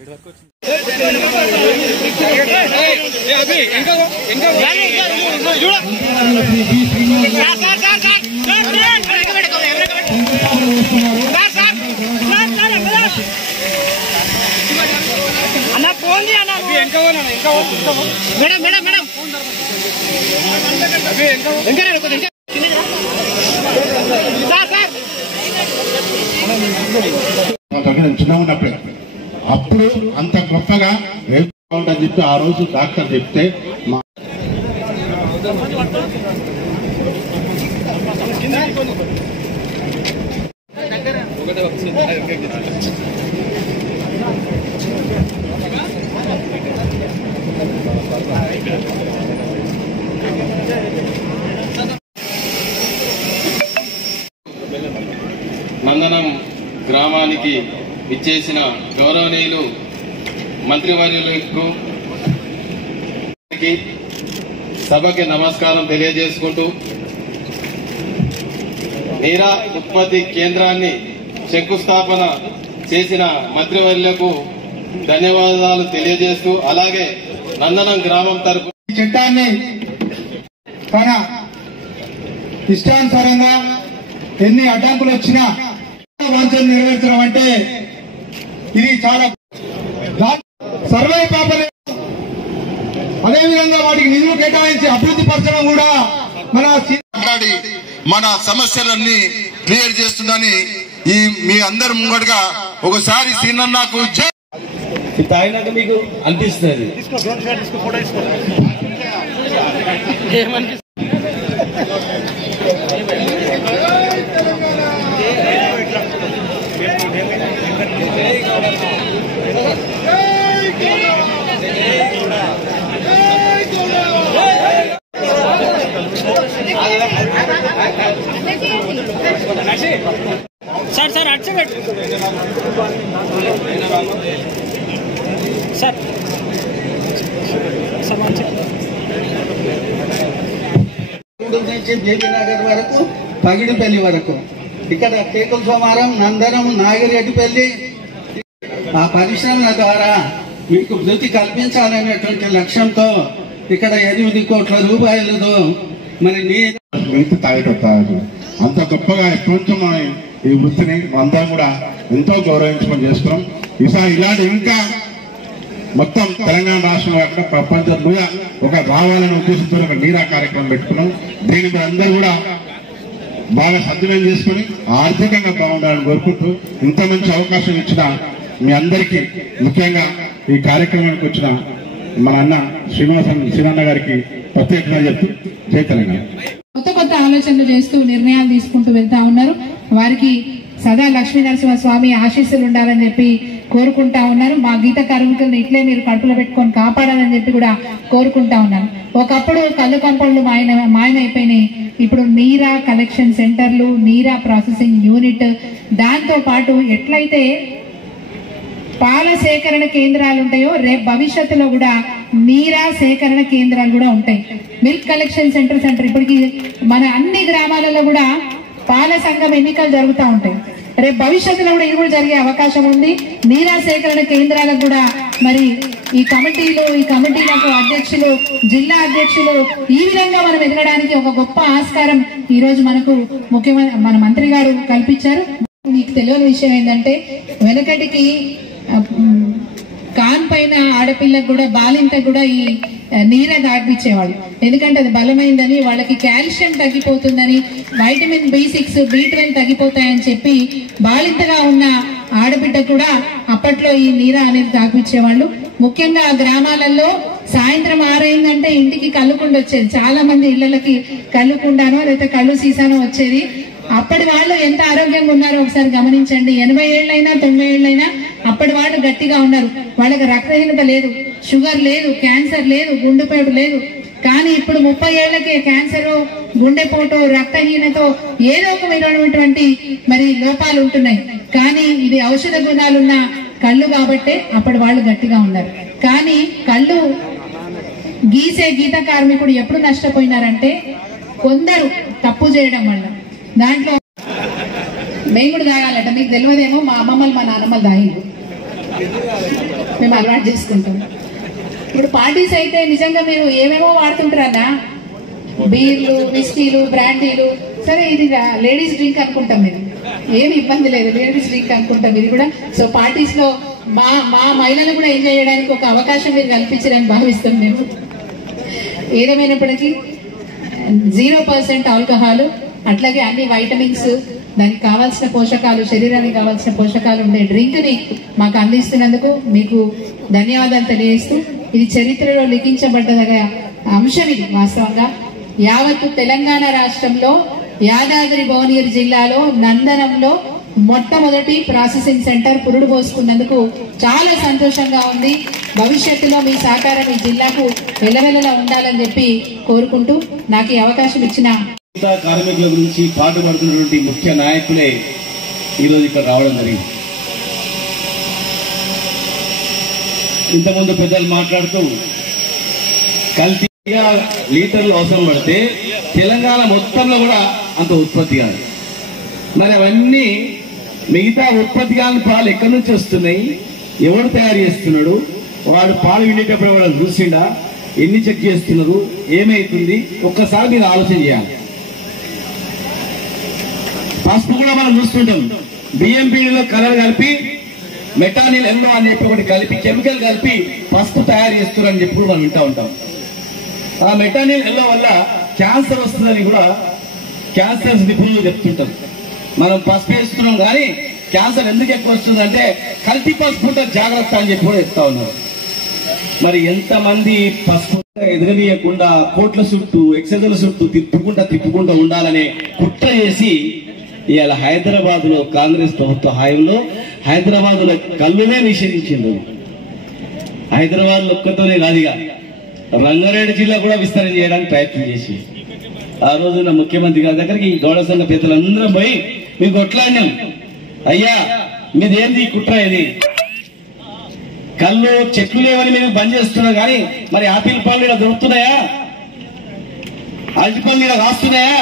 అన్న ఫోన్ చేయనా madam madam madam చిన్న ఉన్నప్పుడు అప్పుడు అంత గొప్పగా ఉంటుందని చెప్పి ఆ రోజు డాక్టర్ చెప్తే నందనం గ్రామానికి ఇచ్చేసిన గౌరవనీయులు మంత్రివర్యులకు సభకి నమస్కారం తెలియజేసుకుంటూ నీరా ఉత్పత్తి కేంద్రాన్ని శంకుస్థాపన చేసిన మంత్రివర్యులకు ధన్యవాదాలు తెలియజేస్తూ అలాగే నందనం గ్రామం తరపు చట్టాన్ని తన ఇష్టానుసారంగా ఎన్ని అడ్డంకులు వచ్చినా వాంఛలు నెరవేర్చడం అంటే ఇది చాలా సర్వే పాపలే. అదేవిధంగా వాటికి నిధులు కేటాయించి అభివృద్ధి పరచడం కూడా మన సమస్యలన్నీ క్లియర్ చేస్తుందని ఈ మీ అందరి ముంగడుగా ఒకసారి సీనన్నకు తాగినాక మీకు అనిపిస్తుంది సార్ సార్ అచ్చ పెట్టు సార్ జేబీనగర్ వరకు పగిడిపల్లి వరకు ఇక్కడ కేకుల సోమారం నందనం నాగిరెడ్డిపల్లి ఆ పరిశ్రమల ద్వారా మీకు వృత్తి కల్పించాలనేటువంటి లక్ష్యంతో ఇక్కడ 8 కోట్ల రూపాయలతో మరి నీతి తాగేటప్పుడు అంత గొప్పగా ఎప్పటి ఈ వృత్తిని అందరం కూడా ఎంతో గౌరవించుకొని చేస్తున్నాం. ఈసారి ఇలాంటి ఇంకా మొత్తం తెలంగాణ రాష్ట్రం కాకుండా ప్రపంచంలో ఒక రావాలనే ఉద్దేశంతో ఒక నీరా కార్యక్రమం పెట్టుకున్నాం. దీన్ని అందరూ కూడా బాగా సద్వినియోగం చేసుకుని ఆర్థికంగా బాగుండాలని కోరుకుంటూ ఇంత మంచి అవకాశం ఇచ్చిన మీ అందరికీ ముఖ్యంగా ఈ కార్యక్రమానికి వచ్చిన మన అన్న శ్రీనివాసన్న గారికి ప్రత్యేకంగా చెప్తూ జై తెలంగాణ. కొత్త కొత్త ఆలోచనలు చేస్తూ నిర్ణయాలు తీసుకుంటూ వెళ్తా ఉన్నారు. వారికి సదా లక్ష్మీ నరసింహ స్వామి ఆశీస్సులు ఉండాలని చెప్పి కోరుకుంటా ఉన్నారు. మా గీత కార్మికులను ఇట్లే మీరు కడుపులో పెట్టుకొని కాపాడాలని చెప్పి కూడా కోరుకుంటా ఉన్నారు. ఒకప్పుడు కళ్ళు కంపౌండ్లు మాయమైపోయినాయి. ఇప్పుడు నీరా కలెక్షన్ సెంటర్లు, నీరా ప్రాసెసింగ్ యూనిట్, దాంతో పాటు ఎట్లయితే పాల సేకరణ కేంద్రాలు ఉంటాయో రేపు భవిష్యత్తులో కూడా నీరా సేకరణ కేంద్రాలు కూడా ఉంటాయి. మిల్క్ కలెక్షన్ సెంటర్ ఇప్పటికి మన అన్ని గ్రామాలలో కూడా పాల సంఘం ఎన్నికలు జరుగుతూ ఉంటాయి. రేపు భవిష్యత్తులో కూడా ఇది కూడా జరిగే అవకాశం ఉంది. నీరా సేకరణ కేంద్రాలకు కూడా మరి ఈ కమిటీలకు అధ్యక్షులు, జిల్లా అధ్యక్షులు, ఈ విధంగా మనం ఎదగడానికి ఒక గొప్ప ఆస్కారం ఈ రోజు మనకు మన మంత్రి గారు కల్పించారు. మీకు తెలియని విషయం ఏంటంటే వెనకటికి కాన్ పైన ఆడపిల్లకు కూడా బాలింతకు కూడా ఈ నీర దాటిపించేవాళ్ళు. ఎందుకంటే అది బలమైందని, వాళ్ళకి కాల్షియం తగ్గిపోతుందని, వైటమిన్ B6 B12 తగ్గిపోతాయని చెప్పి బాలింతగా ఉన్న ఆడబిడ్డ కూడా అప్పట్లో ఈ నీర అనేది తాగిపించేవాళ్ళు. ముఖ్యంగా గ్రామాలలో సాయంత్రం 6 అయిందంటే ఇంటికి కళ్ళుకుండ వచ్చేది. చాలా మంది ఇళ్లకి కళ్ళుకుండానో లేదా కళ్ళు సీసానో వచ్చేది. అప్పటి వాళ్ళు ఎంత ఆరోగ్యంగా ఉన్నారో ఒకసారి గమనించండి. 80 ఏళ్ళైనా 90 ఏళ్ళైనా అప్పటి వాళ్ళు గట్టిగా ఉన్నారు. వాళ్ళకి రక్తహీనత లేదు, షుగర్ లేదు, క్యాన్సర్ లేదు, గుండెపోటు లేదు. కానీ ఇప్పుడు 30 ఏళ్లకే క్యాన్సర్, గుండెపోటు, రక్తహీనత ఏదో ఒక విధమైనటువంటి మరి లోపాలు ఉంటున్నాయి. కానీ ఇది ఔషధ గుణాలున్న కళ్ళు కాబట్టే అప్పటి వాళ్ళు గట్టిగా ఉన్నారు. కానీ కళ్ళు గీసే గీత కార్మికుడు ఎప్పుడు నష్టపోయినారంటే కొందరు తప్పు చేయడం వల్ల. దాంట్లో మేము కూడా తాగాలట, మీకు తెలియదేమో, మా అమ్మమ్మలు మా నాన్నమ్మలు తాగింది. మేము అలవాటు చేసుకుంటాం. ఇప్పుడు పార్టీస్ అయితే నిజంగా మీరు ఏమేమో వాడుతుంటారన్నా, బీర్లు, విస్కీలు, బ్రాండీలు. సరే ఇది లేడీస్ డ్రింక్ అనుకుంటాం, మేము ఏమి ఇబ్బంది లేదు, లేడీస్ డ్రింక్ అనుకుంటాం ఇది కూడా. సో పార్టీస్ లో మా మహిళలు కూడా ఎంజాయ్ చేయడానికి ఒక అవకాశం మీరు కల్పించారని భావిస్తాం మేము. ఏదేమైనప్పటికీ 0% ఆల్కహాల్, అట్లాగే అన్ని వైటమిన్స్, దానికి కావాల్సిన పోషకాలు, శరీరానికి కావాల్సిన పోషకాలు ఉండే డ్రింక్ ని మాకు అందిస్తున్నందుకు మీకు ధన్యవాదాలు తెలియజేస్తూ, ఇది చరిత్రలో లిఖించబడ్డ అంశం. ఇది వాస్తవంగా యావత్తు తెలంగాణ రాష్ట్రంలో యాదాద్రి భువనగిరి జిల్లాలో నందనంలో మొట్టమొదటి ప్రాసెసింగ్ సెంటర్ పురుడు పోసుకున్నందుకు చాలా సంతోషంగా ఉంది. భవిష్యత్తులో మీ సహకారం ఈ జిల్లాకు వెలవెలలా ఉండాలని చెప్పి కోరుకుంటూ నాకు ఈ అవకాశం ఇచ్చిన కార్మికుల గురించి పాటుపడుతున్నటువంటి ముఖ్య నాయకులే ఈరోజు ఇక్కడ రావడం జరిగింది. ఇంతకుముందు పెద్దలు మాట్లాడుతూ కల్తీగా లీటర్లు అవసరం పడితే తెలంగాణ మొత్తంలో కూడా అంత ఉత్పత్తి కాదు. మరి అవన్నీ మిగతా ఉత్పత్తి కాని పాలు ఎక్కడి నుంచి వస్తున్నాయి, ఎవరు తయారు చేస్తున్నాడు, వాడు పాలు విండేటప్పుడు వాడు చూసిండా, ఎన్ని చెక్ చేస్తున్నారు, ఏమైతుంది, ఒక్కసారి మీరు ఆలోచన చేయాలి. పసుపు కూడా మనం చూస్తుంటాం, బియ్యంపీడిలో కలర్ కలిపి మెటానిల్ ఎన్నో అని చెప్పి ఒకటి కలిపి కెమికల్ కలిపి పసుపు తయారు చేస్తున్నారని చెప్పి మనం వింటూ ఉంటాం. ఆ మెటానిల్ ఎన్నో వల్ల క్యాన్సర్ వస్తుందని కూడా క్యాన్సర్ నిపుణులు చెప్తుంటారు. మనం పసుపు వేస్తున్నాం కానీ క్యాన్సర్ ఎందుకు ఎక్కువ వస్తుందంటే కల్తీ పసుపు జాగ్రత్త అని చెప్పి కూడా చెప్తా ఉన్నారు. మరి ఎంతమంది పసుపు ఎదగనీయకుండా కోట్ల చుట్టూ ఎక్సైజుల చుట్టూ తిప్పుకుంటా ఉండాలనే కుట్ర చేసి ఇవాళ హైదరాబాద్ లో కాంగ్రెస్ ప్రభుత్వ హాయంలో హైదరాబాద్ లో కళ్ళునే నిషేధించింది. హైదరాబాద్ లో ఒక్కతోనే కాదుగా రంగారెడ్డి జిల్లా కూడా విస్తరణ చేయడానికి ప్రయత్నం చేసి ఆ రోజున ముఖ్యమంత్రి గారి దగ్గరికి గౌడ సంఘ పెద్దలందరం పోయి మీకు కొట్లాడినాం, అయ్యా మీదేంది కుట్ర, ఇది కళ్ళు చెట్లు లేవని మీరు బంద్ చేస్తున్నా కానీ మరి ఆపిల్ పళ్ళు ఇలా దొరుకుతున్నాయా, అరటి పళ్ళు ఇలా రాస్తున్నాయా,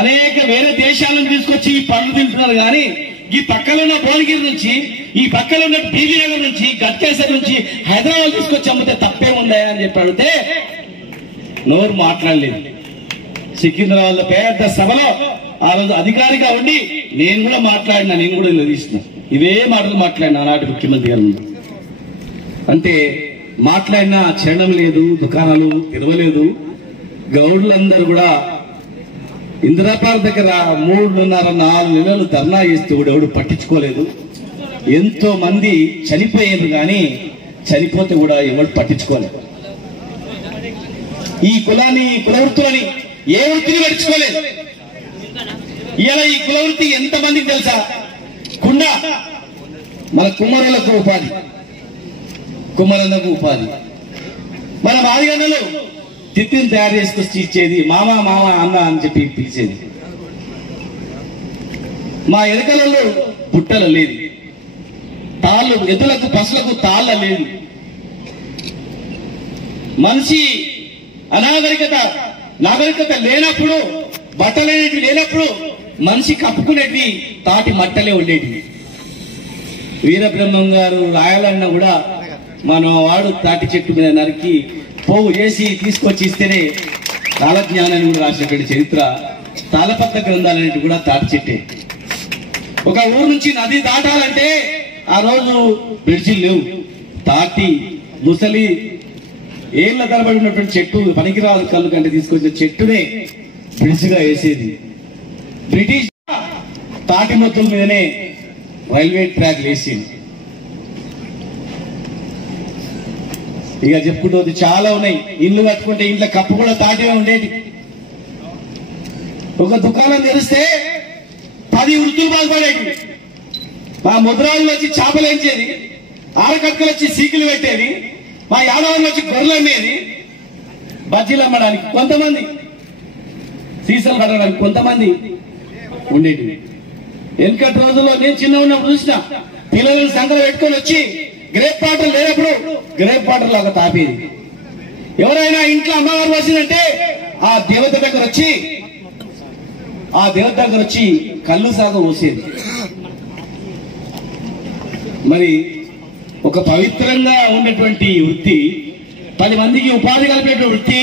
అనేక వేరే దేశాలను తీసుకొచ్చి ఈ పళ్ళు తింటున్నారు కానీ ఈ పక్కన ఉన్న భువనగిరి నుంచి, ఈ పక్కన ఉన్న టీవీ నగర్ నుంచి, గట్కేసర్ నుంచి హైదరాబాద్ తీసుకొచ్చి అమ్మితే తప్పే ఉందా అని చెప్పి అడిగితే నోరు మాట్లాడలేదు. సికింద్రాబాద్ లో పెద్ద సభలో ఆ రోజు అధికారిగా ఉండి నేను కూడా మాట్లాడినా, నేను కూడా నిలదీసిన ఇవే మాటలు మాట్లాడినా ఆనాటి ముఖ్యమంత్రి గారు. అంటే మాట్లాడినా చరణం లేదు, దుకాణాలు తెరవలేదు. గౌడ్లందరూ కూడా ఇందిరాపార్క్ దగ్గర 3.5-4 నెలలు ధర్నా చేస్తూ కూడా ఎవడు పట్టించుకోలేదు. ఎంతో మంది చనిపోయారు కానీ చనిపోతే కూడా ఎవరు పట్టించుకోలేదు. ఈ కులాన్ని, ఈ కులవృత్తులని ఏ వృత్తిని పట్టించుకోలేదు. ఇలా ఈ కులవృత్తి ఎంతమందికి తెలుసా? కుండ మన కుమ్మరులకు ఉపాధి, కుమ్మరులకు ఉపాధి. మన మాదిగన్నలు తిత్తిని తయారు చేసుకొచ్చి ఇచ్చేది, మామ మామ అన్న అని చెప్పి పిలిచేది. మా ఎరకలలో పుట్టల లేదు, తాళ్ళు ఎద్దులకు పసులకు తాళ్ళ లేదు. మనిషి నాగరికత లేనప్పుడు, బట్టలనేటివి లేనప్పుడు మనిషి కప్పుకునేటివి తాటి మట్టలే ఉండేటివి. వీరబ్రహ్మం గారు రాయాలన్నా కూడా మనం వాడు తాటి చెట్టు మీద నరికి పోగు చేసి తీసుకొచ్చి ఇస్తేనే కాలజ్ఞానాన్ని కూడా రాసినటువంటి చరిత్ర. తాళపత్ర గ్రంథాలనేవి కూడా తాటి చెట్టే. ఒక ఊరు నుంచి నది దాటాలంటే ఆ రోజు బ్రిడ్జిలు లేవు, తాటి ముసలి ఏళ్ల తరబడి ఉన్నటువంటి చెట్టు, పనికిరాదు కళ్ళు కంటే తీసుకొచ్చిన చెట్టునే బ్రిడ్జిగా వేసేది. బ్రిటిష్ తాటి మొత్తుల మీదనే రైల్వే ట్రాక్ వేసింది. ఇక చెప్పుకుంటూ చాలా ఉన్నాయి. ఇల్లు కట్టుకుంటే ఇంట్లో కప్పు కూడా తాటే ఉండేది. ఒక దుకాణం తెరిస్తే 10 వృత్తులు బాగుపడేవి. మా ముద్రాలు వచ్చి చేపలు ఎంచేది, ఆరకక్కలు వచ్చి సీకులు పెట్టేది, మా యాదవులు వచ్చి గొర్రెలు అమ్మేది, బజ్జీలు అమ్మడానికి కొంతమంది, సీసాలు కట్టడానికి కొంతమంది ఉండేది. వెనకటి రోజుల్లో నేను చిన్న ఉన్నప్పుడు చూసిన పిల్లలను సంకలు పెట్టుకొని వచ్చి గ్రేప్ వాటర్ లేనప్పుడు గ్రేప్ వాటర్ లాగా తాపేది. ఎవరైనా ఇంట్లో అమ్మవారు వచ్చిందంటే ఆ దేవత దగ్గర వచ్చి కళ్ళు సాగ పోసేది. మరి ఒక పవిత్రంగా ఉన్నటువంటి వృత్తి, 10 మందికి ఉపాధి కలిపేటువంటి వృత్తి,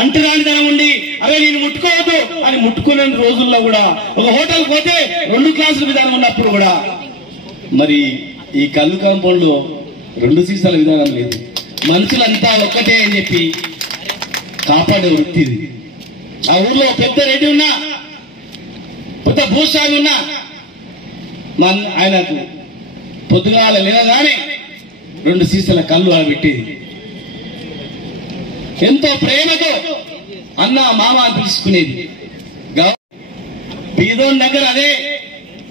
అంటరానితనం ఉండి అరే నేను ముట్టుకోవద్దు అని ముట్టుకునే రోజుల్లో కూడా ఒక హోటల్ పోతే 2 క్లాసుల విధానం ఉన్నప్పుడు కూడా మరి ఈ కళ్ళు కాంపౌండ్ లో 2 సీసాల విధానం లేదు. మనుషులంతా ఒక్కటే అని చెప్పి కాపాడే వృత్తి ఇది. ఆ ఊర్లో పెద్ద రెడ్డి ఉన్నా, పెద్ద భూస్వామి ఉన్నా, ఆయనకు పొద్దుగాల లేవగానే 2 సీసాల కళ్ళు ఆడ పెట్టేది. ఎంతో ప్రేమతో అన్న మామ అని పిలుచుకునేది. బీదోన్ దగ్గర అదే,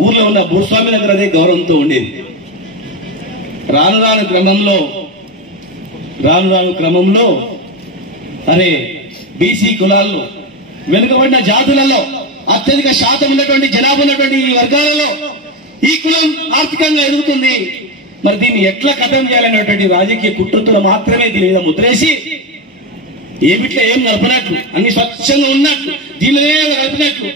ఊర్లో ఉన్న భూస్వామి దగ్గర అదే గౌరవంతో ఉండేది. రాను రాను క్రమంలో అరే బీసీ కులాల్లో, వెనుకబడిన జాతులలో అత్యధిక శాతం ఉన్నటువంటి జనాభా ఉన్నటువంటి ఈ వర్గాలలో ఈ కులం ఆర్థికంగా ఎదుగుతుంది. మరి దీన్ని ఎట్లా ఖతం చేయాలనేటువంటి రాజకీయ కుట్రతో మాత్రమే దీని మీద ముద్రేసి ఏమిట్లో ఏం కలపనట్లు, అన్ని స్వచ్ఛంగా ఉన్నట్లు దీనిలో కలిపినట్లు,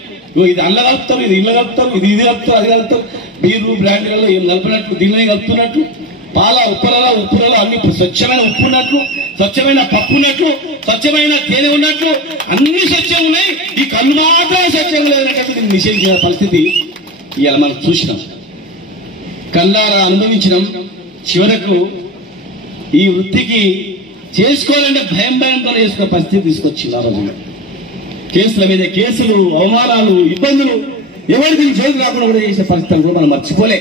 ఇది అల్ల కలుపుతారు, ఇది ఇళ్ళ కలుపుతారు, ఇది కలుపుతారు, అది కలుపుతారు, బీరు బ్రాండ్లలో ఏం కలపనట్లు దీనిలో కలుపుతున్నట్లు, పాల ఉప్పులలో అన్ని స్వచ్ఛమైన ఉప్పు ఉన్నట్లు, స్వచ్ఛమైన పప్పు ఉన్నట్లు, స్వచ్ఛమైన తేనె ఉన్నట్లు అన్ని స్వచ్ఛంగా ఉన్నాయి. ఈ కళ్ళు మాత్రం స్వచ్ఛంగా లేదనేటప్పుడు దీన్ని నిషేధించిన పరిస్థితి ఇవాళ మనం చూసినాం, కళ్ళారా అనుభవించినాం. చివరకు ఈ వృత్తికి చేసుకోవాలంటే భయంతో చేసుకునే పరిస్థితి తీసుకొచ్చింది. ఆ రోజుల్లో కేసుల మీద కేసులు, అవమానాలు, ఇబ్బందులు, ఎవరు దీన్ని జోలికి రాకుండా కూడా చేసే పరిస్థితులు కూడా మనం మర్చిపోలే.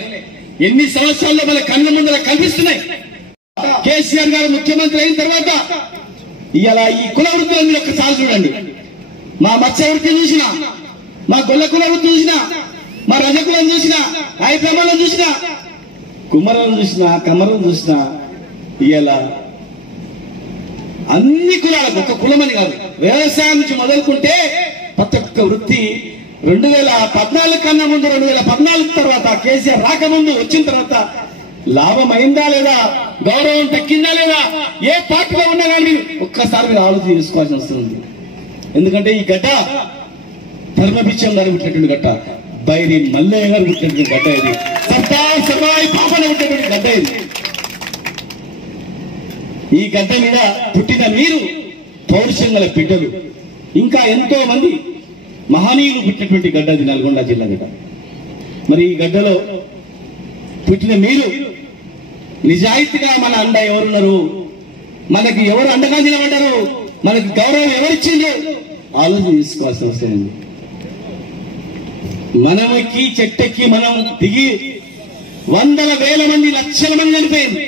ఎన్ని సంవత్సరాల్లో మన కళ్ళ ముందర కనిపిస్తున్నాయి. కేసీఆర్ గారు ముఖ్యమంత్రి అయిన తర్వాత ఇలా ఈ కుల వృత్తులను మీరు ఒక్కసారి చూడండి. మా మత్స్య వృత్తిని చూసినా, మా గొల్ల కుల వృత్తి చూసినా, మా రజకులను చూసినా, ఐప్రమలను చూసినా, కుమ్మరం చూసినా, కమ్మరం చూసినా, ఇలా అన్ని కులాలకు, ఒక కులమని కాదు, వ్యవసాయం నుంచి మొదలుకుంటే ప్రతి ఒక్క వృత్తి 2014 కన్నా ముందు, 2014 తర్వాత, కేసీఆర్ రాకముందు, వచ్చిన తర్వాత లాభం అయిందా లేదా, గౌరవం తగ్గిందా లేదా, ఏ పార్టీలో ఉన్నా కానీ ఒక్కసారి మీరు ఆలోచన చేసుకోవాల్సిన అవసరం ఉంది. ఎందుకంటే ఈ గడ్డ ధర్మభిక్షం గారు పుట్టినటువంటి గడ్డ, బైరి మల్లయ్య గారు పుట్టినటువంటి గడ్డ, ఇది సర్దార్ సర్వాయి పాపన పుట్టినటువంటి గడ్డ. ఇది ఈ గడ్డ మీద పుట్టిన మీరు పౌరుషం గల బిడ్డలు, ఇంకా ఎంతో మంది మహనీయులు పుట్టినటువంటి గడ్డ ఇది నల్గొండ జిల్లా గడ్డ. మరి ఈ గడ్డలో పుట్టిన మీరు నిజాయితీగా మన అండ ఎవరున్నారు, మనకి ఎవరు అండగా నిలబడ్డారు, మనకి గౌరవం ఎవరిచ్చిందో ఆలోచన చేసుకోవాల్సిన అవసరం ఉంది. మనకి చెట్టెక్కి మనం దిగి 100,000 మంది, లక్షల మంది చనిపోయింది.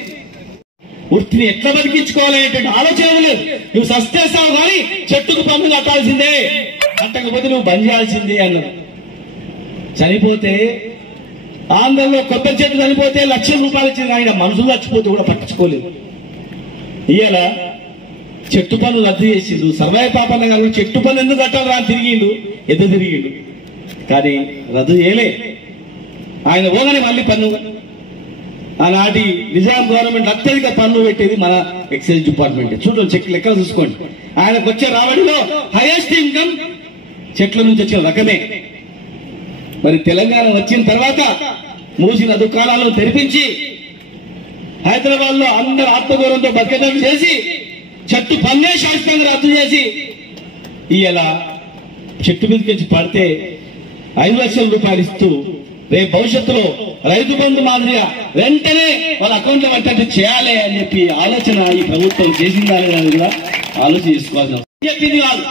వృత్తిని ఎట్లా బతికించుకోవాలనేటువంటి ఆలోచన లేదు. నువ్వు సస్తేస్తావు కానీ చెట్టుకు పన్ను కట్టాల్సిందే, కట్టకపోతే నువ్వు బంద్ చేయాల్సిందే అన్నారు. చనిపోతే ఆంధ్రలో కొబ్బరి చెట్టు చనిపోతే లక్షల రూపాయలు ఇచ్చింది, ఆయన మనుషులు చచ్చిపోతే కూడా పట్టించుకోలేదు. ఇవాళ చెట్టు పన్ను రద్దు చేసిండు. సర్వాయి పాపన్న గారు చెట్టు పన్ను ఎందుకు కట్టాలి అని తిరిగిండు, ఎదురు తిరిగిండు, కానీ రద్దు చేయలే. ఆయన పోగానే మళ్ళీ పన్ను, ఆనాటి నిజాం గవర్నమెంట్ అత్యధిక పన్ను పెట్టేది మన ఎక్సైజ్ డిపార్ట్మెంట్. చూడండి, చెట్లు లెక్కలు చూసుకోండి. ఆయనకు వచ్చే రాబడిలో హైయెస్ట్ ఇన్కమ్ చెట్ల నుంచి వచ్చిన రకమే. మరి తెలంగాణ వచ్చిన తర్వాత మూసిన దుకాణాలను తెరిపించి హైదరాబాద్ లో అందరు ఆత్మగౌరవంతో బతికేటట్టు చేసి చెట్టు పన్నే శాస్త్రంగా రద్దు చేసి ఇలా చెట్టు మీదకి పడితే 5 లక్షల రూపాయలు ఇస్తూ రేపు భవిష్యత్తులో రైతు బంధు మాదిరిగా వెంటనే వాళ్ళ అకౌంట్లో పట్టేట్టు చేయాలి అని చెప్పి ఆలోచన ఈ ప్రభుత్వం చేసిందా లేదా కూడా ఆలోచన చేసుకోవాల్సిన చెప్పింది కాదు.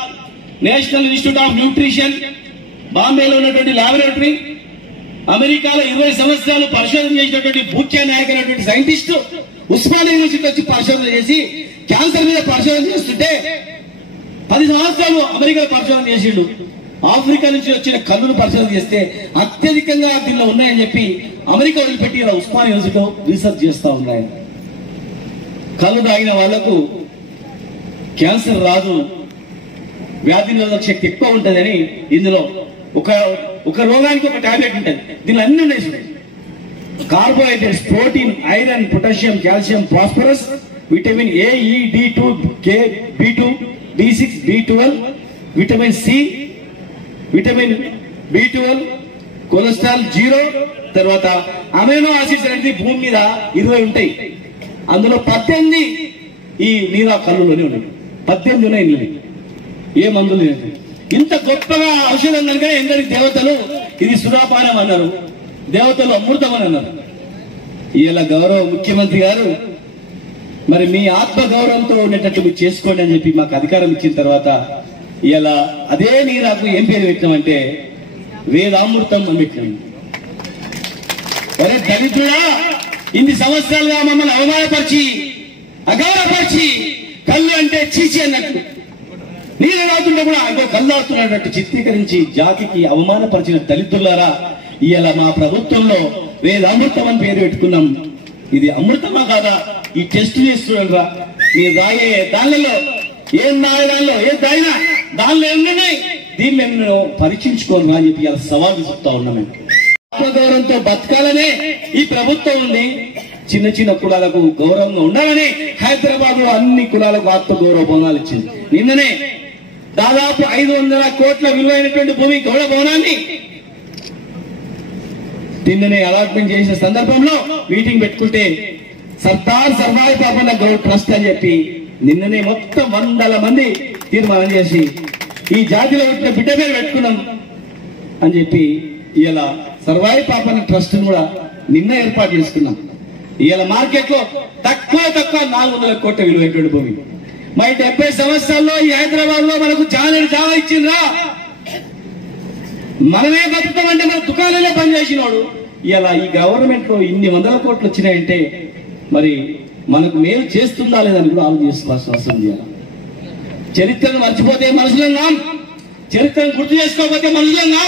నేషనల్ ఇన్స్టిట్యూట్ ఆఫ్ న్యూట్రిషన్ బాంబేలో ఉన్నటువంటి లాబొరేటరీ, అమెరికాలో 20 సంవత్సరాలు పరిశోధన చేసినటువంటి భూక్యా నాయక్ అనేటువంటి సైంటిస్ట్ ఉస్మానియా యూనివర్సిటీ వచ్చి పరిశోధన చేసి క్యాన్సర్ మీద పరిశోధన చేస్తుంటే 10 సంవత్సరాలు అమెరికాలో పరిశోధన చేసిండు. ఆఫ్రికా నుంచి వచ్చిన కళ్ళును పరిశోధన చేస్తే అత్యధికంగా దీనిలో ఉన్నాయని చెప్పి అమెరికా వదిలిపెట్టి ఉస్మానియా యూనివర్సిటీలో రీసెర్చ్ చేస్తా ఉన్నాయి. కళ్ళు తాగిన వాళ్లకు క్యాన్సర్ రాదు, వ్యాధి నిరోధక శక్తి ఎక్కువ ఉంటుందని ఇందులో ఒక రోగానికి ఒక టాబ్లెట్ ఉంటుంది. దీనిలో అన్ని ఉన్నాయి. Carbohydrates, protein, iron, potassium, calcium, phosphorus, vitamin A, E, D2, K, B2, B6, B12, vitamin C, vitamin B12, cholesterol 0, తర్వాత అమైనో ఆసిడ్స్ అనేది భూమి మీద 20 ఉంటాయి, అందులో 18 ఈ నీరా కళ్ళులోనే ఉన్నాయి, 18 ఉన్నాయి ఇందులో, ఏ మందులు లేదు. ఇంత గొప్పగా ఔషధం కనుక ఎందరి దేవతలు ఇది సురాపానం అన్నారు, దేవతలు అమృతం అని అన్నారు. ఇలా గౌరవ ముఖ్యమంత్రి గారు మరి మీ ఆత్మ గౌరవంతో ఉండేటట్టు మీరు చేసుకోండి అని చెప్పి మాకు అధికారం ఇచ్చిన తర్వాత ఇలా అదే నీరాకు ఏం పేరు పెట్టామంటే వేదామృతం అని పెట్టాము. అరే దరిద్రుడా, ఇన్ని సంవత్సరాలుగా మమ్మల్ని అవమానపరిచి అగౌరవపరిచి కళ్ళు అంటే చీచి అన్నట్టు, నీరు రాతుంటే కూడా అగో కళ్ళాడుతున్నట్టు చిత్రీకరించి జాతికి అవమానపరిచిన దళితులారా, ఇవాళ మా ప్రభుత్వంలో వేదామృతం అని పేరు పెట్టుకున్నాం. ఇది అమృతమా కాదా ఈ టెస్ట్ చేస్తున్నారా? మీరు తాగే దానిలో ఏం దానిలో ఏం తాగినా దానిలో ఏమున్నాయి, దీన్ని మేము పరీక్షించుకోను అని చెప్పి ఇలా సవాలు చెప్తా ఉన్నాం. ఆత్మగౌరవంతో బతకాలనే ఈ ప్రభుత్వం ఉంది. చిన్న చిన్న కులాలకు గౌరవంగా ఉండాలని హైదరాబాద్ లో అన్ని కులాలకు ఆత్మగౌరవ భవనాలు ఇచ్చింది. నిన్ననే దాదాపు 500 కోట్ల విలువైనటువంటి భూమి గౌడ భవనాన్ని నిన్ననే అలాట్మెంట్ చేసిన సందర్భంలో మీటింగ్ పెట్టుకుంటే సర్దార్ సర్వాయి పాపన్న గౌడ్ ట్రస్ట్ అని చెప్పి నిన్ననే మొత్తం 100 మంది తీర్మానం చేసి ఈ జాతిలో పుట్టిన బిడ్డ పేరు పెట్టుకున్నాం అని చెప్పి ఇలా సర్వాయి పాపన్న ట్రస్ట్ కూడా నిన్న ఏర్పాటు చేసుకున్నాం. ఇలా మార్కెట్ లో తక్కువ 400 కోట్ల విలువైనటువంటి భూమి. మరి 70 సంవత్సరాల్లో ఈ హైదరాబాద్ లో మనకు జావా ఇచ్చిండ్రా? మనమే బతుకుతామంటే మన దుకాణంలో పనిచేసినోడు ఇలా ఈ గవర్నమెంట్ లో ఇన్ని 100 కోట్లు వచ్చినాయంటే మరి మనకు మేలు చేస్తుందా లేదని కూడా ఆలోచించుకోవాల్సిన అవసరం ఉంది. చరిత్రను మర్చిపోతే మనుషులంగా, చరిత్రను గుర్తు చేసుకోకపోతే మనుషులంగా,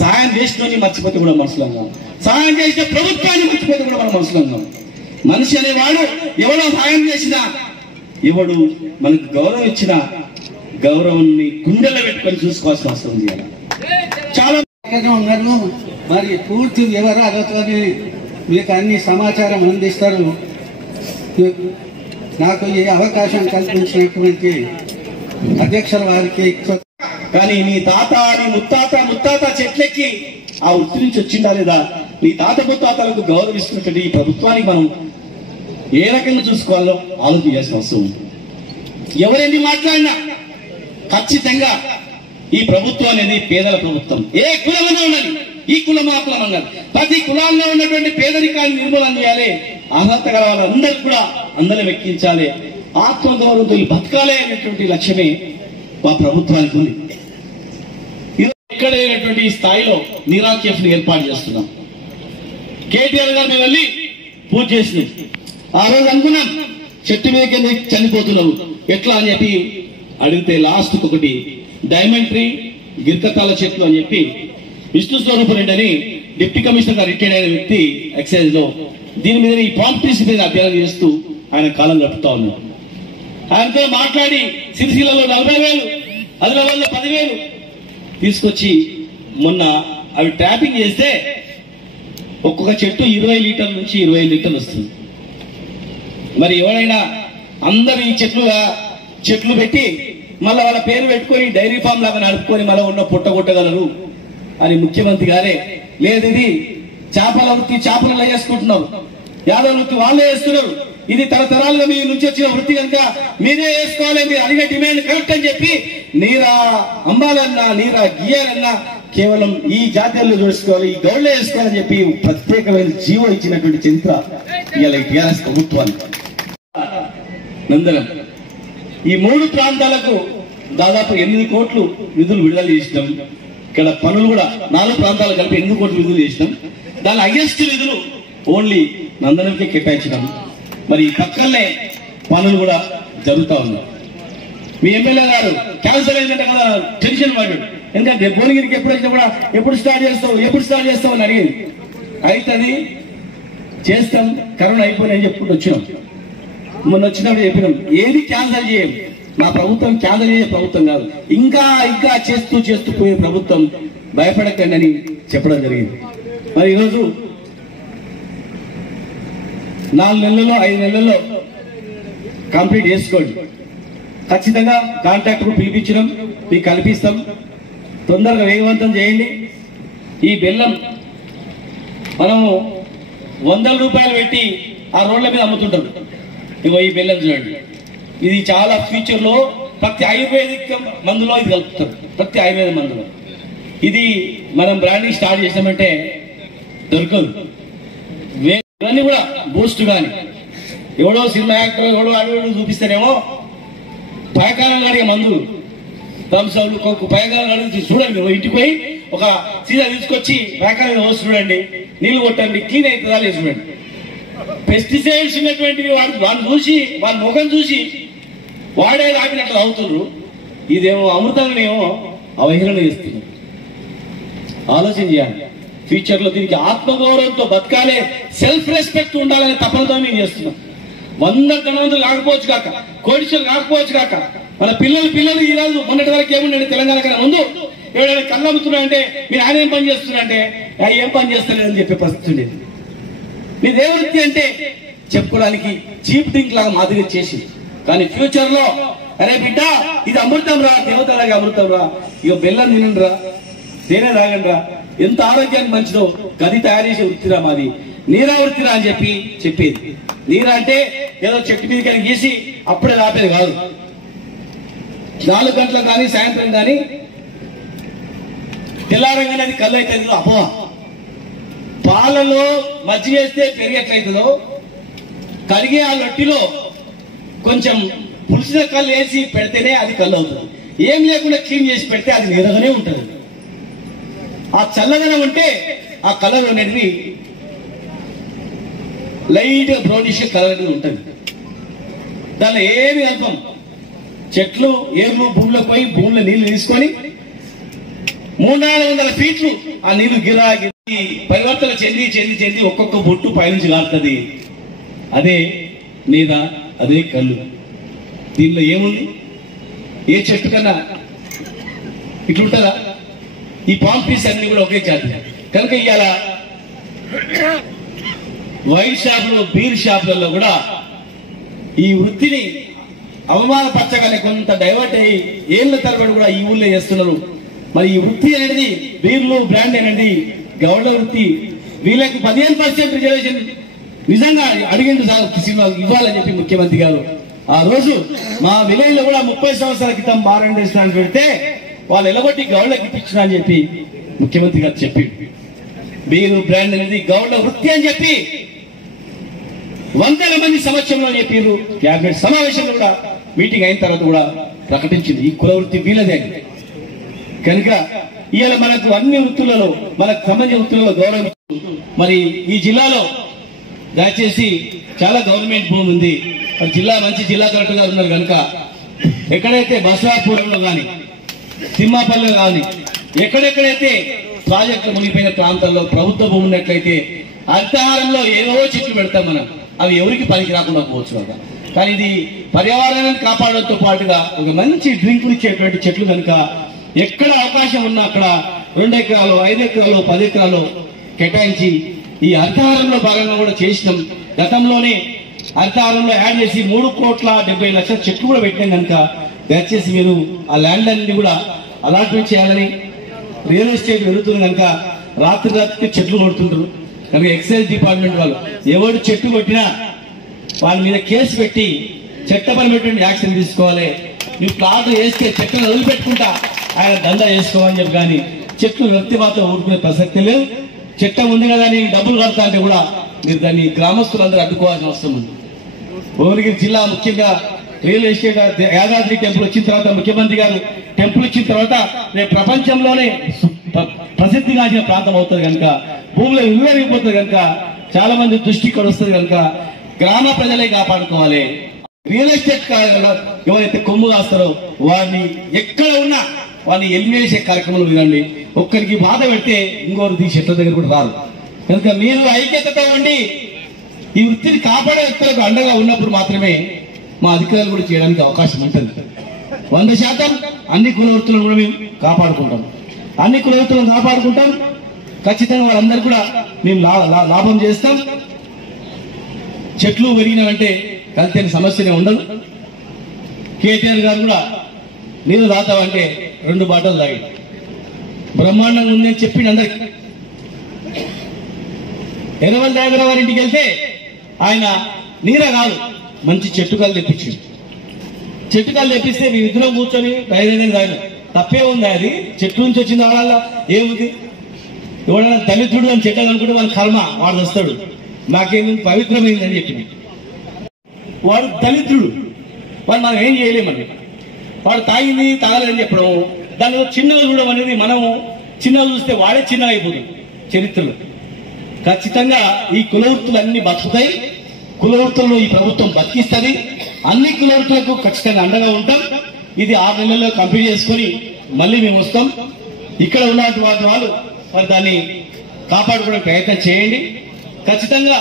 సహాయం చేసిన మర్చిపోతే కూడా మనుషులంగా, సహాయం చేసిన ప్రభుత్వాన్ని మర్చిపోతే కూడా మన మనుషులంగా. మనిషి అనేవాడు ఎవడో సహాయం చేసినా, ఎవడు మనకు గౌరవం ఇచ్చినా గౌరవాన్ని గుండెల్లో పెట్టుకొని చూసుకోవాల్సిన అవసరం ఉంది. చాలా ఉన్నారు. మరి పూర్తి వివరాలతో మీకు అన్ని సమాచారం అందిస్తారు. నాకు ఈ అవకాశం కల్పించినటువంటి అధ్యక్షుల వారికి, కానీ నీ తాత నీ ముత్తాత చెట్లెక్కి ఆ వృత్తి నుంచి వచ్చిందా లేదా, నీ తాత ముత్తాతలకు గౌరవిస్తున్నటువంటి ఈ ప్రభుత్వానికి మనం ఏ రకంగా చూసుకోవాలో ఆలోచన చేసిన అవసరం ఉంది. ఎవరెన్ని మాట్లాడినా ఖచ్చితంగా ఈ ప్రభుత్వం అనేది పేదల ప్రభుత్వం. ఏ కులమైనా ఉన్నది, ఈ కులం ఆ కులం అన్నారు, ప్రతి కులాల్లో ఉన్నటువంటి పేదరికాన్ని నిర్మూలన చేయాలి, అర్హత గల వాళ్ళందరూ కూడా అందరం ఎక్కించాలి, ఆత్మగౌరవంతో బతకాలి అనేటువంటి లక్ష్యమే మా ప్రభుత్వానికి ఉంది. ఇక్కడ లేనటువంటి స్థాయిలో నిరాకేఫ్ ని ఏర్పాటు చేస్తున్నాం. కేటీఆర్ గారు మేము వెళ్ళి పూజ చేసినాం. ఆ రోజు అనుకున్నాం చెట్టు మీద కింద చనిపోతున్నావు ఎట్లా అని చెప్పి అడిగితే లాస్ట్ ఒకటి డైమండ్ ట్రీ గిర్కతాల చెట్లు అని చెప్పి విష్ణు స్వరూపరెడ్డి అని డిప్యూటీ కమిషనర్ గా రిటైర్ అయిన వ్యక్తి ఎక్సైజ్ లో దీని మీద ఈ పాలిటిక్స్ మీద అధ్యయనం చేస్తూ ఆయన కాలం గడుపుతా ఉన్నారు. ఆయనతో మాట్లాడి సిరిసిల్లలో 40,000, ఆదిలాబాద్ లో 10,000 తీసుకొచ్చి మొన్న అవి ట్రాపింగ్ చేస్తే ఒక్కొక్క చెట్టు 20 లీటర్ల నుంచి 25 లీటర్లు వస్తుంది. మరి ఎవరైనా అందరు ఈ చెట్లు పెట్టి మళ్ళీ వాళ్ళ పేరు పెట్టుకొని డైరీ ఫామ్ లాగా నడుపుకొని మళ్ళీ ఉన్న పుట్టగొట్టగలరు అని ముఖ్యమంత్రి గారే లేదు, ఇది చేపల వృత్తి చేపలలో చేసుకుంటున్నారు, యాదవ వృత్తి వాళ్ళే చేస్తున్నారు, ఇది తరతరాలుగా మీ నుంచి వచ్చిన వృత్తి కనుక మీరే వేసుకోవాలి, మీరు అడిగే డిమాండ్ కరెక్ట్ అని చెప్పి నీరా అంబాలన్నా నీరా గీయాలన్నా కేవలం ఈ జాతీయాల్లో చూసుకోవాలి, ఈ గౌడ్లే వేసుకోవాలని చెప్పి ప్రత్యేకమైన జీవో ఇచ్చినటువంటి చరిత్ర ఇవాళ టీఆర్ఎస్ ప్రభుత్వానికి. నందనం ఈ 3 ప్రాంతాలకు దాదాపు 8 కోట్లు నిధులు విడుదల చేసినాం. ఇక్కడ పనులు కూడా 4 ప్రాంతాలు కలిపి 8 కోట్లు విడుదల చేసినాం. దాని హైయెస్ట్ నిధులు ఓన్లీ నందనంకే కేటాయించినాం. మరి పక్కనే పనులు కూడా జరుగుతూ ఉన్నాయి. మీ ఎమ్మెల్యే గారు క్యాన్సర్ అయిందంటే కదా టెన్షన్ పడ్డాడు, ఎందుకంటే భువనగిరికి ఎప్పుడు వచ్చినా కూడా ఎప్పుడు స్టార్ట్ చేస్తావు అని అడిగింది. అవుతుంది చేస్తాం, కరోనా అయిపోయిందని చెప్పుకుంటూ వచ్చినాం. మొన్న వచ్చినప్పుడు చెప్పినాం ఏది క్యాన్సల్ చేయం, మా ప్రభుత్వం క్యాన్సల్ చేసే ప్రభుత్వం కాదు, ఇంకా చేస్తూ పోయే ప్రభుత్వం, భయపడకండి అని చెప్పడం జరిగింది. మరి ఈరోజు 4 నెలల్లో 5 నెలల్లో కంప్లీట్ చేసుకోండి. ఖచ్చితంగా కాంట్రాక్టర్ పిలిపించడం మీకు కల్పిస్తాం. తొందరగా వేగవంతం చేయండి. ఈ బెల్లం మనము 100 రూపాయలు పెట్టి ఆ రోడ్ల మీద అమ్ముతుంటారు. ఇగో ఈ బెల్లం చూడండి, ఇది చాలా ఫ్యూచర్లో ప్రతి ఆయుర్వేదిక్ మందులో ఇది కలుపుతారు, ప్రతి ఆయుర్వేద మందులో. ఇది మనం బ్రాండింగ్ స్టార్ట్ చేసామంటే దొరకదు. ఇవన్నీ కూడా బూస్ట్ కానీ ఎవడో సినిమా యాక్టర్ ఎవడో అడవుడు చూపిస్తారేమో పయకాలం కడిగే మందులు థమ్స్అప్లు కొక్కు పయకాలం కడిగి చూడండి. ఇంటికి పోయి ఒక సీజా తీసుకొచ్చి పయకాలం పోసి చూడండి, నీళ్లు కొట్టండి, క్లీన్ అవుతుందా లేదు చూడండి. పెస్టిసైడ్స్ ఉన్నటువంటివి వాడిని చూసి వాడి ముఖం చూసి వాడే రాపినట్లు అవుతున్నారు. ఇదేమో అమృతంగానేమో అవహేళన చేస్తున్నారు. ఆలోచన చేయాలి. ఫ్యూచర్ లో దీనికి ఆత్మగౌరవంతో బతకాలే, సెల్ఫ్ రెస్పెక్ట్ ఉండాలనే తపనతో మేము చేస్తున్నాం. 100 ధనవంతులు కాకపోవచ్చు కాక, కోటీశ్వరులు కాకపోవచ్చు కాక, మన పిల్లలు ఈ రోజు మొన్నటి వరకు ఏముండండి తెలంగాణ కన్నా ముందు ఎవరైనా కళ్ళు అమ్ముతున్నారంటే మీరు ఆయన ఏం పని చేస్తున్నారంటే ఏం పని చేస్తలేదని చెప్పే పరిస్థితి ఉండేది. మీ దేవృత్తి అంటే చెప్పుకోవడానికి చీప్ థింక్ లాగా మాదిరి చేసి, కానీ ఫ్యూచర్ లో అరే బిడ్డ ఇది అమృతం రా, దేవతలాగా అమృతం రా, ఇక బెల్లం తినండి రా, తేనె తాగండి రా, ఎంత ఆరోగ్యానికి మంచిదో గది తయారు చేసే వృత్తిరా మాది, నీరా వృత్తిరా అని చెప్పేది. నీరా అంటే ఏదో చెట్టు మీద కానీ గీసి అప్పుడే రాపేది కాదు. 4 గంటలకు కానీ సాయంత్రం కానీ తెల్లారంగానే అది కళ్ళు అవుతుంది అపోహ. పాలలో మజ్జిగ వేస్తే పెరిగి ఎట్లయితుందో కరిగే ఆ లొట్టిలో కొంచెం పులిసిన కళ్ళు వేసి పెడితేనే అది కళ్ళు అవుతుంది. ఏం లేకుండా క్లీన్ చేసి పెడితే అది నీరగానే ఉంటుంది. ఆ చల్లదనం ఉంటే ఆ కలర్ అనేది లైట్ బ్రౌనిష్ కలర్ అనేది ఉంటుంది. దానిలో ఏమి అల్పం చెట్లు ఏర్లు భూమిలోకి పోయి భూమిలో నీళ్లు తీసుకొని 300-400 ఫీట్లు ఆ నీళ్లు గిరాగి పరివర్తన చెంది ఒక్కొక్క బొట్టు పైనుంచి కారుతుంది. అదే నీద, అదే కళ్ళు. దీనిలో ఏముంది? ఏ చెట్టు కన్నా ఇట్లుంటుందా? ఈ పామ్ ట్రీస్ అన్ని కూడా ఒకే జాతి. కనుక ఇవాళ వైన్ షాపులు బీర్ షాపులలో కూడా ఈ వృత్తిని అవమానపరచగానే కొంత డైవర్ట్ అయ్యి ఏళ్ల తరబడి కూడా ఈ ఊళ్ళో చేస్తున్నారు. మరి ఈ వృత్తి అనేది బీర్లు బ్రాండ్ అనేది గౌడ వృత్తి. వీళ్ళకి 15% రిజర్వేషన్ నిజంగా అడిగింది సినిమాలు ఇవ్వాలని చెప్పి ముఖ్యమంత్రి గారు ఆ రోజు మా విలేజ్ లో కూడా 30 సంవత్సరాల క్రితం బారెంట్ రెస్టారెంట్ పెడితే వాళ్ళు ఎలగొట్టి గౌడ్లకు ఇప్పించిన అని చెప్పి ముఖ్యమంత్రి గారు చెప్పి బీరు బ్రాండ్ అనేది గౌడ వృత్తి అని చెప్పి 100 మంది సమక్షంలో చెప్పారు. క్యాబినెట్ సమావేశంలో కూడా మీటింగ్ అయిన తర్వాత కూడా ప్రకటించింది ఈ కుల వృత్తి వీళ్ళదే. కనుక ఇవాళ మనకు అన్ని వృత్తులలో మనకు సంబంధించిన వృత్తులలో గౌరవం. మరి ఈ జిల్లాలో దయచేసి చాలా గవర్నమెంట్ భూమి ఉంది. జిల్లా మంచి జిల్లా కలెక్టర్ గారు ఉన్నారు కనుక ఎక్కడైతే బసవాపూర్లో కానీ తిమ్మాపల్లిలో కానీ ఎక్కడెక్కడైతే ప్రాజెక్టులు మునిగిపోయిన ప్రాంతాల్లో ప్రభుత్వ భూమి ఉన్నట్లయితే అర్థహారంలో ఏవో చెట్లు పెడతాం మనం, అవి ఎవరికి పనికి రాకుండా పోవచ్చు కదా. కానీ ఇది పర్యావరణాన్ని కాపాడడంతో పాటుగా ఒక మంచి డ్రింకులు ఇచ్చేటువంటి చెట్లు కనుక ఎక్కడ అవకాశం ఉన్నా అక్కడ 2 ఎకరాలు 5 ఎకరాలు 10 ఎకరాలు కేటాయించి ఈ అర్థహారంలో భాగంగా కూడా చేసినాం. గతంలోనే అర్థహారంలో యాడ్ చేసి 3,70,00,000 చెట్లు కూడా పెట్టాం కనుక దయచేసి మీరు ఆ ల్యాండ్ అన్ని కూడా అలాట్మెంట్ చేయాలని. రియల్ ఎస్టేట్ వెళుతుంది కనుక రాత్రి చెట్లు కొడుతుంటారు కనుక ఎక్సైజ్ డిపార్ట్మెంట్ వాళ్ళు ఎవరు చెట్టు కొట్టినా వాళ్ళ మీద కేసు పెట్టి చట్టపరమైనటువంటి యాక్షన్ తీసుకోవాలి. నువ్వు ప్లాట్లు వేస్తే చెట్లను వదిలిపెట్టుకుంటా ఆయన దందా చేసుకోవాలని చెప్పి, కానీ చెట్లు వ్యక్తి మాత్రం ఊరుకునే ప్రసక్తి లేదు. చట్టం ఉంది కదా అని డబ్బులు కడతా అంటే కూడా మీరు దాన్ని గ్రామస్తులందరూ అడ్డుకోవాల్సిన అవసరం ఉంది. భువనగిరి జిల్లా ముఖ్యంగా రియల్ ఎస్టేట్ యాదాద్రి టెంపుల్ వచ్చిన తర్వాత ముఖ్యమంత్రి గారు టెంపుల్ ఇచ్చిన తర్వాత రేపు ప్రపంచంలోనే ప్రసిద్ధిగాంచిన ప్రాంతం అవుతుంది కనుక భూములు విలువైపోతుంది కనుక చాలా మంది దృష్టి ఇక్కడ వస్తుంది కనుక గ్రామ ప్రజలే కాపాడుకోవాలి. రియల్ ఎస్టేట్ ఎవరైతే కొమ్ము కాస్తారో వారిని ఎక్కడ ఉన్నా వారిని ఎలిమినేషన్ కార్యక్రమంలో వినండి. ఒక్కరికి బాధ పెడితే ఇంకోరు ఈ చెట్ల దగ్గర కూడా రారు. కనుక మీరు ఐక్యతతో ఉండి ఈ వృత్తిని కాపాడే వ్యక్తులకు అండగా ఉన్నప్పుడు మాత్రమే మా అధికారులు కూడా చేయడానికి అవకాశం ఉంటుంది. 100% అన్ని కుల వృత్తులను కూడా మేము కాపాడుకుంటాం. అన్ని కుల వృత్తులను కాపాడుకుంటాం. ఖచ్చితంగా వాళ్ళందరూ కూడా మేము లాభం చేస్తాం. చెట్లు పెరిగినామంటే కల్తీ సమస్యనే ఉండదు. కేటీఆర్ గారు కూడా నీళ్ళు తాతామంటే 2 బాటలు తాగి బ్రహ్మాండంగా ఉందని చెప్పి అందరికి ఎర్రవల్లి దయాకర్ వారి ఇంటికి వెళ్తే ఆయన నీర కాదు మంచి చెట్టుకాలు తెప్పించింది. చెట్టుకాలు తెప్పిస్తే మీ ఇద్దరం కూర్చొని ధైర్యంగా తాగిన తప్పే ఉంది. అది చెట్టు నుంచి వచ్చింది వాళ్ళ ఏముంది. ఎవడైనా దళితుడు అని చెట్టు అనుకుంటే వాళ్ళ కర్మ వాడు వస్తాడు. నాకేమి పవిత్రమైందని చెప్పింది. వాడు దళితుడు, వాడు మనం ఏం చేయలేమండి. వాడు తాగింది తాగలేదని చెప్పడం, దానిలో చిన్నగా చూడడం అనేది, మనము చిన్నగా చూస్తే వాడే చిన్నగా అయిపోతుంది చరిత్రలో. ఖచ్చితంగా ఈ కులవృత్తులన్నీ బతుకుతాయి. కులవృత్తులను ఈ ప్రభుత్వం బతికిస్తుంది. అన్ని కులవృత్తులకు ఖచ్చితంగా అండగా ఉంటాం. ఇది 6 నెలల్లో కంప్లీట్ చేసుకొని మళ్ళీ మేము వస్తాం. ఇక్కడ ఉన్నటువంటి వాళ్ళు మరి దాన్ని కాపాడుకోవడానికి ప్రయత్నం చేయండి. ఖచ్చితంగా